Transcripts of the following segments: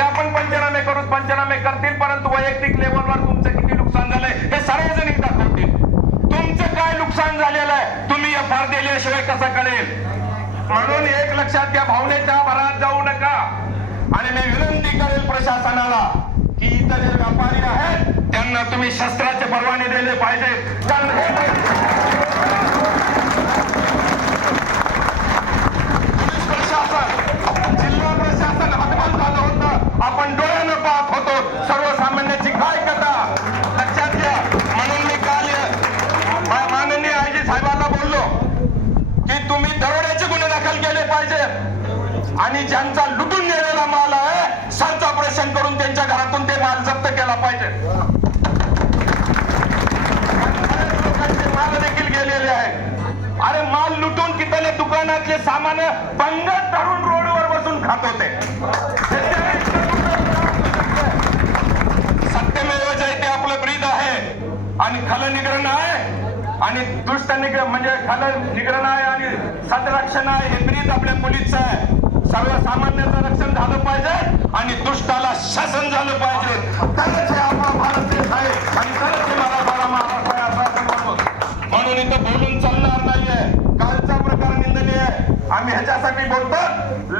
ते आपण पंचनामे करू, पंचनामे करतील, परंतु वैयक्तिक लेवलवर तुमचं किती नुकसान झालंय हे सार्वजनिक दाखवतील. तुमचं काय नुकसान झालेलं आहे तुम्ही एफआर दिल्याशिवाय कसं कळेल? म्हणून एक लक्षात घ्या, भावनेच्या भरात जाऊ नका. आणि मी विनंती करेल प्रशासनाला की इथं जे व्यापारी आहेत त्यांना तुम्ही शस्त्राचे परवाने दिले पाहिजे. कारण जिल्हा प्रशासन हतबल झालं होतं, आपण डोळ्यानं पाहत होतो सर्वसामान्याची काय कथा. लक्षात घ्या. म्हणून मी काल माननीय आयजी साहेबांना बोललो की तुम्ही दरोड्याचे गुन्हे दाखल केले पाहिजे आणि ज्यांचा लुटून गेलेला माल आहे सर्च ऑपरेशन करून त्यांच्या घरातून ते माल जप्त केला पाहिजे. लोकांचे माल देखील गेलेले आहेत. अरे माल लुटून कितले दुकानातले सामान पंगत धरून रोडवर बसून खात होते. सत्यमेव जयते आपलं ब्रीद आहे आणि खल निग्रहण आहे आणि दुष्ट म्हणजे खल निग्रहण आहे आणि सतरक्षण आहे. हे ब्रीद आपल्या मुलीचं आहे. सर्वसामान्याचं रक्षण झालं पाहिजे आणि दुष्टाला शासन झालं पाहिजे. तरच हे आपला भारत देश आहे आणि तरच हे मला महाराष्ट्र आहे असं आपण म्हणतो. म्हणून इथं बोलून चालणार नाहीये. कालचा प्रकार निंदनीय आहे. आम्ही ह्याच्यासाठी बोलतो,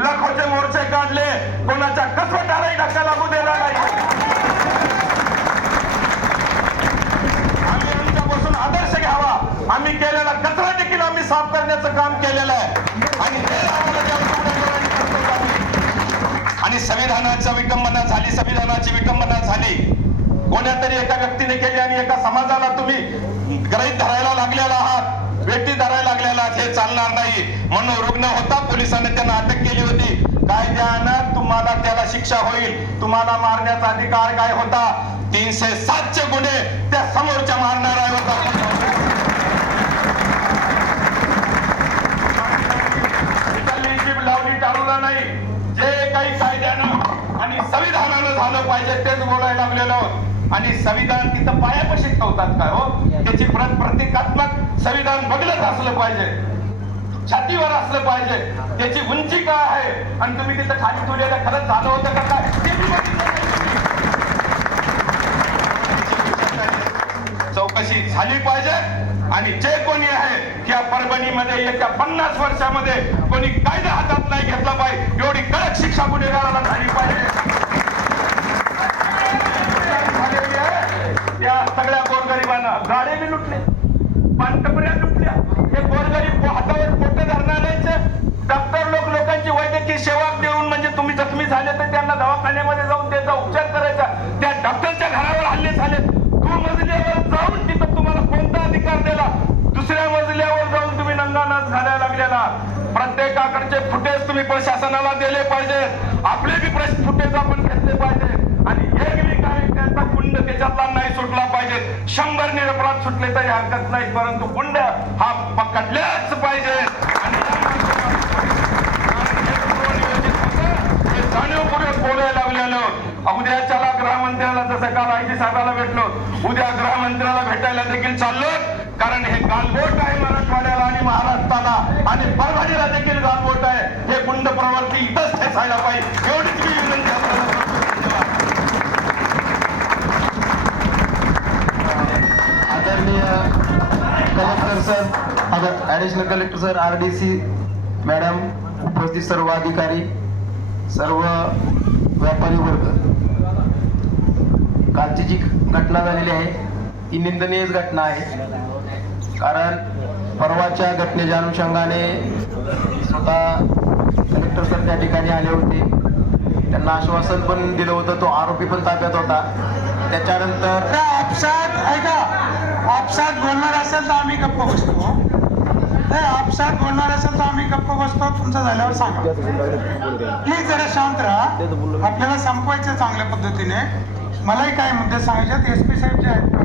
लाखोचे मोर्चे काढले, कोणाच्या कसोटालाही धक्का लागू देणार नाही. आम्ही आमच्यापासून आदर्श घ्यावा. आम्ही केलेला कचरा देखील आम्ही साफ करण्याचं काम केलेलं आहे आणि ते आणि संविधानाची विटंबना झाली. संविधानाची विटंबना झाली कोण्यातरी एका व्यक्तीने केली आणि एका समाजाला तुम्ही गृहीत धरायला लागलेला आहात, व्यक्ती धरायला लागलेला आहात. हे चालणार नाही. म्हणून रुग्ण होता, पोलिसांनी त्यांना अटक केली होती. कायद्यानं तुम्हाला त्याला शिक्षा होईल. तुम्हाला मारण्याचा अधिकार काय होता? 307 चे गुन्हे त्या समोरच्या मारणाऱ्यावर लावली टाळूला नाही. जे काही कायद्यानं आणि संविधानानं झालं पाहिजे तेच बोलायला लागलेलो. आणि संविधान तिथं पायापाशी ठेवतात काय हो? त्याची प्रतिकात्मक संविधान बदलत असलं पाहिजे, छातीवर असलं पाहिजे. त्याची उंची काय आहे आणि तुम्ही तिथं खाली ठेवलेलं खरंच झालं होतं का काय चौकशी झाली पाहिजे. आणि जे कोणी आहे या परभणीमध्ये येत्या 50 वर्षामध्ये कोणी कायदा हातात नाही घेतला पाहिजे एवढी कडक शिक्षा गुन्हेगाराला झाली पाहिजे. त्या सगळ्या गोरगरिबांना गाड्या बी लुटले, पानटपऱ्या लुटल्या. हे गोरगरीब हातावर पोटे धरणाऱ्यांचे डॉक्टर लोकांची वैद्यकीय सेवा देऊन म्हणजे तुम्ही जखमी झाले तर त्यांना दवाखान्यामध्ये जाऊन त्याचा उपचार करायचा. त्या डॉक्टरच्या घरावर हल्ले झाले. 2 मजल्यावर जाऊन तिथं तुम्हाला कोणता अधिकार दिला? दुसऱ्या मजल्यावर जाऊन तुम्ही नंगानाच घालायला लागलेला. प्रत्येकाकडचे फुटेज तुम्ही प्रशासनाला दिले पाहिजे. आपले बी फुटेज आपण घेतले पाहिजे आणि एक बी कार्यकर्ता गुंड त्याच्यातला नाही सुटला पाहिजे. 100 निरपराध सुटले तरी हरकत नाही, परंतु गुंड हा पकडल्याच पाहिजे. आणि जाणीवपूर्वक बोलायला लागलेलं. उद्या चला गृहमंत्र्याला, जसं काल आयजी साहेबाला भेटलो, उद्या गृहमंत्र्याला भेटायला देखील चाललो. कारण हे गालबोट आहे मराठवाड्याला आणि महाराष्ट्राला आणि परभणीला देखील गालबोट आहे. हे गुंड प्रवृत्ती इथंच ठेसायला पाहिजे एवढीच मी विनंती आदरणीय collector sir, additional collector sir, RDC madam, उपस्थित सर्व अधिकारी, सर्व व्यापारी वर्ग, कालची जी घटना झालेली आहे ती निंदनीय घटना आहे. कारण परवाच्या घटनेच्या अनुषंगाने स्वतः कलेक्टर सर त्या ठिकाणी आले होते. त्यांना आश्वासन पण दिलं होतं. तो आरोपी पण ताब्यात होता. त्याच्यानंतर आपसात बोलणार असेल तर आम्ही गप्प बसतो. आपसात बोलणार असेल तर आम्ही गप्प बसतो. तुमचं झाल्यावर सांगा. प्लीज जरा शांत राहा. आपल्याला संपवायचं चांगल्या पद्धतीने. मलाही काय मुद्दे सांगायचे. SP साहेब जे आहेत